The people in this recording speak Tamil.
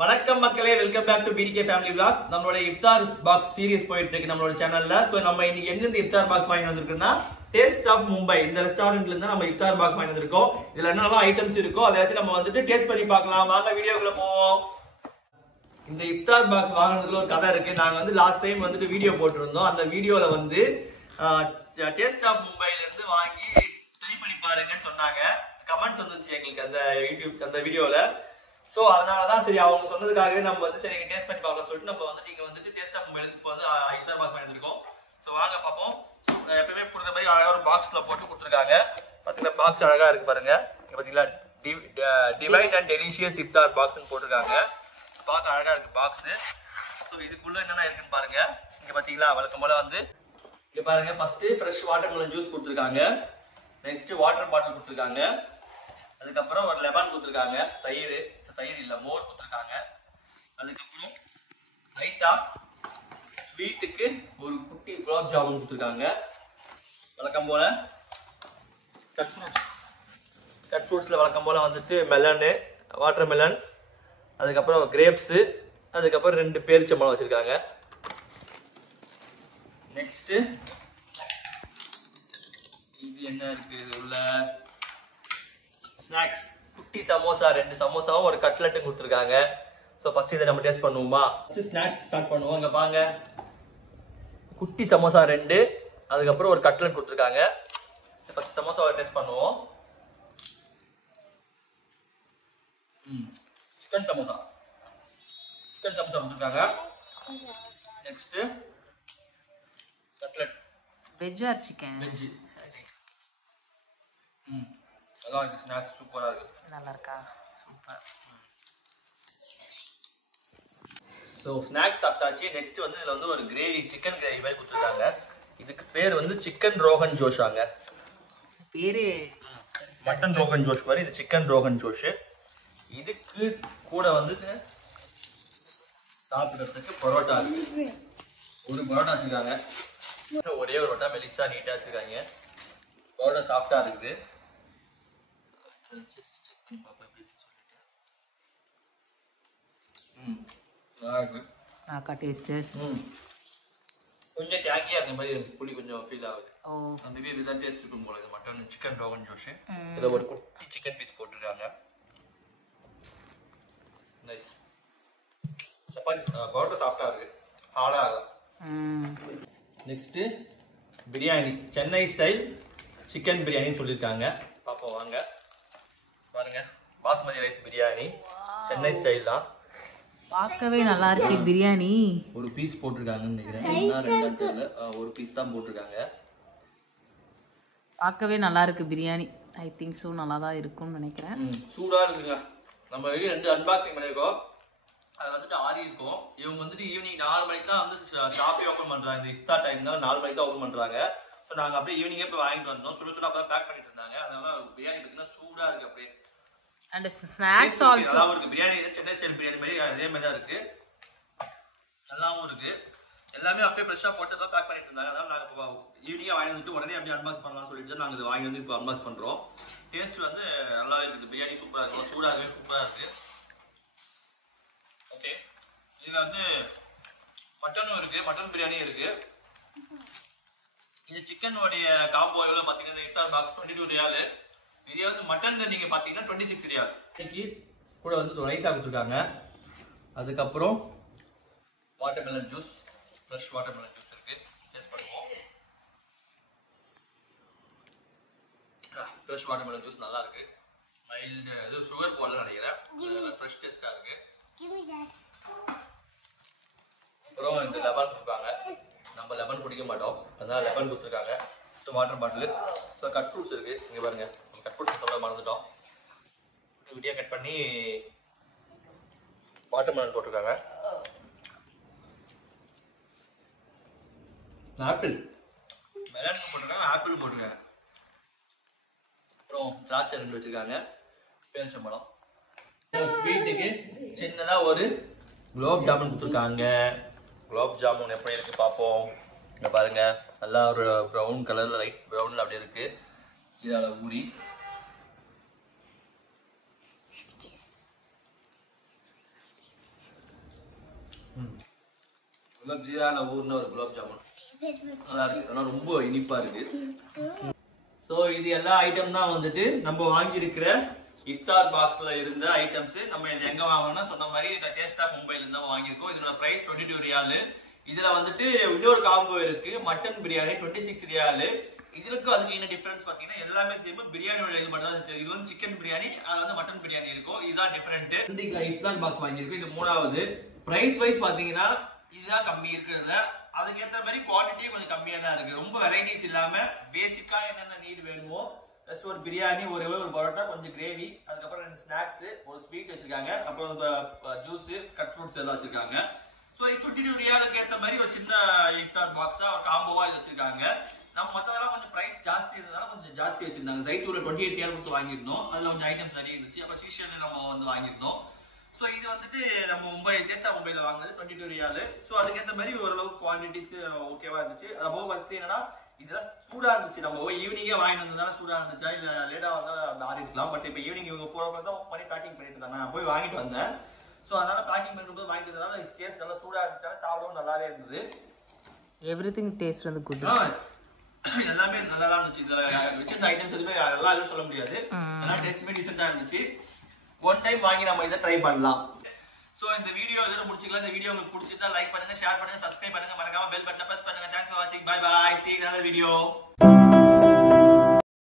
வணக்கம் மக்களே, welcome back to BDK family vlogs. நம்மளோட இஃப்தார் பாக்ஸ் சீரிஸ் போயிட்டு இருக்கு நம்மளோட சேனல்ல. சோ நம்ம இன்னைக்கு எங்க இருந்து இஃப்தார் பாக்ஸ் வாங்கி வந்திருக்கோம்னா டேஸ்ட் ஆஃப் மும்பை இந்த ரெஸ்டாரன்ட்ல இருந்து நம்ம இஃப்தார் பாக்ஸ் வாங்கி வந்திருக்கோம். இதுல என்னெல்லாம் ஐட்டம்ஸ் இருக்கோ அதை எடுத்து நம்ம வந்துட்டு டேஸ்ட் பண்ணி பார்க்கலாம். வாங்க வீடியோக்குள்ள போவோம். இந்த இஃப்தார் பாக்ஸ் வாங்குறதுல ஒரு கதை இருக்கு. நாங்க வந்து லாஸ்ட் டைம் வந்துட்டு வீடியோ போட்டுருந்தோம். அந்த வீடியோல வந்து டேஸ்ட் ஆஃப் மும்பைல இருந்து வாங்கி ட்ரை பண்ணி பாருங்கன்னு சொன்னாங்க. கமெண்ட்ஸ் வந்துச்சு எங்களுக்கு அந்த யூடியூப் அந்த வீடியோல. சோ அதனாலதான் சரி அவங்க சொன்னதுக்காகவே நம்ம வந்து சரி டேஸ்ட் பண்ணி பார்க்கலாம் சொல்லிட்டு நம்ம வந்து இங்க வந்துட்டு டேஸ்ட் ஆஃப் மும்பைல இப்போ வந்து இஃப்தார் பாக்ஸ் வாங்கி வந்திருக்கோம். சோ வாங்க பார்ப்போம். எப்பவுமே கொடுத்த மாதிரி அழகா ஒரு பாக்ஸ்ல போட்டு கொடுத்துருக்காங்க. பாத்தீங்கன்னா பாக்ஸ் அழகா இருக்கு பாருங்க. இங்க பாத்தீங்களா டிவைன் அண்ட் டெலிஷியஸ் இஃப்தார் பாக்ஸ்னு போட்டிருக்காங்க. பார்க்க அழகா இருக்கு பாக்ஸ். சோ இதுக்குள்ள என்னென்ன இருக்குன்னு பாருங்க. இங்க பாத்தீங்களா வழக்கம் போல வந்து இங்க பாருங்க first fresh water melon juice கொடுத்துருக்காங்க. நெக்ஸ்ட் வாட்டர் பாட்டில் கொடுத்துருக்காங்க. அதுக்கப்புறம் ஒரு லெமன் கொடுத்துருக்காங்க. தயிர் இல்ல மோர் கொடுத்துருக்காங்க. அதுக்கப்புறம் லைட்டா ஸ்வீட்டுக்கு ஒரு குட்டி குலாப் ஜாமுன் கொடுத்துருக்காங்க. வழக்கம் போல கட் ஃப்ரூட்ஸ்ல வழக்கம் போல வந்துட்டு மெலனு, வாட்டர் மெலன், அதுக்கப்புறம் கிரேப்ஸ், அதுக்கப்புறம் 2 பேரிச்சம்பழம் வச்சிருக்காங்க. நெக்ஸ்ட் இது என்ன இருக்கு உள்ள ஸ்நாக்ஸ், குட்டி சமோசா 2 சமோசாவும் ஒரு கட்லெட்டும் கொடுத்துருக்காங்க. ஸோ ஃபர்ஸ்ட் இதை நம்ம டேஸ்ட் பண்ணுவோமா? ஃபர்ஸ்ட் ஸ்நாக்ஸ் ஸ்டார்ட் பண்ணுவோம். அங்க பாங்க குட்டி சமோசா 2, அதுக்கப்புறம் ஒரு கட்லெட் கொடுத்துருக்காங்க. ஃபர்ஸ்ட் சமோசாவை டேஸ்ட் பண்ணுவோம். சிக்கன் சமோசா கொடுத்துருக்காங்க. Next cutlet veg or chicken? Veg. நல்லா இருக்கு. ஸ்நாக்ஸ் சூப்பரா இருக்கு. நல்லா இருக்கா? சூப்பர். ஸோ ஸ்நாக்ஸ் சாப்பிட்டாச்சு. நெக்ஸ்ட் வந்து இதுல வந்து ஒரு கிரேவி, சிக்கன் கிரேவி மாதிரி கொடுத்துருக்காங்க. இதுக்கு பேர் வந்து சிக்கன் ரோகன் ஜோஷாங்க. பேரு மட்டன் ரோகன் ஜோஷ் மாதிரி இது சிக்கன் ரோகன் ஜோஷ். இதுக்கு கூட வந்து சாப்பிடுறதுக்கு பரோட்டா இருக்கு. ஒரு பரோட்டா வச்சிருக்காங்க. ஒரே ஒரு பரோட்டா மெலிசா நீட்டா வச்சிருக்காங்க. பரோட்டா சாஃப்டா இருக்குது. கொஞ்சம் டேங்கியா இருக்க மாதிரி புளி கொஞ்சம் ஃபீல் ஆகுது. அந்த இதுதான் டேஸ்ட் இருக்கும் போல. இது மட்டன் சிக்கன் ரோகன் ஜோஷ். இதை ஒரு குட்டி சிக்கன் பீஸ் போட்டுருக்காங்க. நைஸ். சப்பாத்தி பரோட்டா சாஃப்டா இருக்கு, ஹார்டா ஆகும். Next biryani, Chennai style chicken biryani சொல்லியிருக்காங்க. பாப்போம் வாங்க. பாருங்க பாஸ்மதி ரைஸ் பிரியாணி, சென்னை ஸ்டைல் தான். பார்க்கவே நல்லா இருக்கு பிரியாணி. ஒரு பீஸ் போட்டிருக்காங்கன்னு நினைக்கிறேன். ஒரு பீஸ் தான் போட்டிருக்காங்க. பார்க்கவே நல்லா இருக்கு பிரியாணி. ஐ திங்க் ஸோ நல்லா தான் இருக்கும்னு நினைக்கிறேன். சூடா இருக்குங்க. நம்ம வெளியே 2 அன்பாக்சிங் பண்ணியிருக்கோம். அது வந்துட்டு ஆறி இருக்கும். இவங்க வந்துட்டு ஈவினிங் 4 மணிக்கு தான் வந்து ஷாப்பே ஓப்பன் பண்றாங்க. இந்த இஃப்தார் டைம் தான் 4 மணிக்கு தான் ஓப்பன் பண்றாங்க. ஸோ நாங்கள் அப்படியே ஈவினிங்கே போய் வாங்கிட்டு வந்தோம். சுட அப்போ பேக் பண்ணிட்டு இருந்தாங்க. அதனால பிரியாணி பார்த்தீங்கன்னா சூடா இருக்கு. அப்படியே அண்ட் ஸ்நாக்ஸ் ஆல்சோ நல்லாவும் இருக்கு. பிரியாணி சென்னை ஸ்டைல் பிரியாணி மாதிரி அதே மாதிரி தான் இருக்கு. நல்லாவும் இருக்கு. எல்லாமே அப்படியே ஃப்ரெஷ்ஷாக போட்டு தான் பேக் பண்ணிட்டு இருந்தாங்க. அதனால நாங்கள் ஈவினிங்கே வாங்கி வந்துட்டு உடனே அப்படியே அன்பாக்ஸ் பண்ணலாம்னு சொல்லிட்டு நாங்கள் இது வாங்கி வந்து இப்போ அன்பாக்ஸ் பண்றோம். டேஸ்ட் வந்து நல்லாவே இருக்குது. பிரியாணி சூப்பரா இருக்கு, சூடா இருக்கு, சூப்பரா இருக்கு. ஓகே, இதுல வந்து மட்டனும் இருக்கு, மட்டன் பிரியாணியும் இருக்கு. இது சிக்கன் உடைய காம்போ எவ்வளவு பாத்தீங்கன்னா இஃப்தார் பாக்ஸ் 22 ரியால். இதே வந்து மட்டன் நீங்க பாத்தீங்கன்னா 26 ரியால். இன்னைக்கு கூட வந்து ரைத்தா கொடுத்துருக்காங்க. அதுக்கப்புறம் water melon juice, fresh water melon juice இருக்கு. டேஸ்ட் பண்ணுவோம். ஃப்ரெஷ் வாட்டர் மெலன் ஜூஸ் நல்லா இருக்கு. மைல்டு, அது சுகர் போடல நினைக்கிறேன். ஃப்ரெஷ் டேஸ்டா இருக்கு. அப்புறம் இந்த லெமன் கொடுப்பாங்க. நம்ம லெமன் குடிக்க மாட்டோம், அதனால லெமன் கொடுத்துருக்காங்க. Water bottle. So cut fruits இருக்கு. இங்க பாருங்க, கட் ஃப்ரூட்ஸ் சொல்ல மறந்துட்டோம். விடியா கட் பண்ணி வாட்டர் மெலன் போட்டிருக்காங்க. ஆப்பிள், மெலன் போட்டிருக்காங்க, ஆப்பிள் போட்டிருக்காங்க. அப்புறம் திராட்சை 2 வச்சிருக்காங்க, பேரிச்சம்பழம். ஸ்வீட்டுக்கு சின்னதா ஒரு குலாப் ஜாமுன் கொடுத்துருக்காங்க. குலாப் ஜாமுன் எப்படி இருக்கு பார்ப்போம். இங்க பாருங்க, நல்லா ஒரு ப்ரௌன் கலர்ல, லைட் ப்ரௌன்ல அப்படியே இருக்கு. கீழே ஊறி குலாப் ஜீரால ஊர்ன ஒரு குலாப் ஜாமுன் நல்லா இருக்கு. ஆனா ரொம்ப இனிப்பா இருக்கு. சோ இது எல்லா ஐட்டம் தான் வந்துட்டு நம்ம வாங்கி இருக்கிற இஃப்தார் பாக்ஸ்ல இருந்த ஐட்டம்ஸ். நம்ம இது எங்க வாங்கணும்னா சொன்ன மாதிரி டேஸ்ட் ஆஃப் மும்பைல இருந்து தான் வாங்கியிருக்கோம். இதோட பிரைஸ் 22 ரியால். இதுல வந்துட்டு இன்னொரு காம்போ இருக்கு, மட்டன் பிரியாணி 26 ரியால். இதுக்கு அதுக்கு என்ன டிஃபரன்ஸ் பாத்தீங்கன்னா எல்லாமே சேம், பிரியாணியோட இது மட்டும் தான். இது வந்து சிக்கன் பிரியாணி, அது வந்து மட்டன் பிரியாணி இருக்கும். இதுதான் டிஃபரெண்ட். இஃப்தார் பாக்ஸ் வாங்கியிருக்கோம். இது மூணாவது. பிரைஸ் வைஸ் பாத்தீங்கன்னா இதுதான் கம்மி இருக்கிறது. அதுக்கேற்ற மாதிரி குவான்டிட்டி கொஞ்சம் கம்மியா தான் இருக்கு. ரொம்ப வெரைட்டிஸ் இல்லாம பேசிக்கா என்னென்ன நீட் வேணுமோ ஜஸ்ட் ஒரு பிரியாணி, ஒரு பரோட்டா, கொஞ்சம் கிரேவி, அதுக்கப்புறம் 2 ஸ்நாக்ஸ், ஒரு ஸ்வீட் வச்சிருக்காங்க, அப்புறம் ஜூஸ், கட் ஃப்ரூட்ஸ் எல்லாம் வச்சிருக்காங்க. ஸோ 22 ரியாலுக்கு ஏற்ற மாதிரி ஒரு சின்ன இஃப்தார் பாக்ஸா ஒரு காம்போவா இது வச்சிருக்காங்க. நம்ம மற்றதெல்லாம் கொஞ்சம் பிரைஸ் ஜாஸ்தி இருந்ததால கொஞ்சம் ஜாஸ்தி வச்சிருந்தாங்க. ஜைத்தூர்ல 28 ரியால் கொடுத்து வாங்கியிருந்தோம். அதுல கொஞ்சம் ஐட்டம்ஸ் நிறைய இருந்துச்சு. அப்புறம் சீஷன்ல நம்ம வந்து வாங்கியிருந்தோம். ஸோ இது வந்துட்டு நம்ம மும்பை டேஸ்ட் ஆஃப் மும்பைல வாங்கினது 22 ரியால். ஸோ அதுக்கேற்ற மாதிரி ஓரளவுக்கு குவான்டிட்டிஸ் ஓகேவா இருந்துச்சு. அது வச்சு என்னன்னா இதெல்லாம் சூடா இருந்துச்சு. நம்ம ஈவினிங்கே வாங்கிட்டு வந்ததால சூடா இருந்துச்சா இல்ல லேட்டா வந்தா ஆறி இருக்கலாம். பட் இப்போ ஈவினிங் இவங்க 4 o'clock தான் பண்ணி பேக்கிங் பண்ணிட்டு இருந்தாங்க. நான் போய் வாங்கிட்டு வந்தேன். ஸோ அதனால பேக்கிங் பண்ணும்போது வாங்கிட்டு வந்ததால டேஸ்ட் நல்லா சூடா இருந்துச்சால சாப்பிடவும் நல்லாவே இருந்தது. எவ்ரிதிங் டேஸ்ட் வந்து குட். எல்லாமே நல்லா தான் இருந்துச்சு. இதுல வச்சிருந்த ஐட்டம்ஸ் எதுவுமே நல்லா இல்லைன்னு சொல்ல முடியாது. ஆனா டேஸ்ட்மே டீசெண்டா இருந்துச்சு. ஒன் டைம் வாங்கி நம்ம இதை ட்ரை பண்ணலாம். சோ இந்த வீடியோ இதோட முடிச்சுக்கலாம். இந்த வீடியோ உங்களுக்கு பிடிச்சிருந்தா லைக் பண்ணுங்க, ஷேர் பண்ணுங்க, சப்ஸ்கிரைப் பண்ணுங்க, மறக்காம பெல் பட்டனை பிரஸ் பண்ணுங்க. Thanks for watching. Bye bye. See you in another video.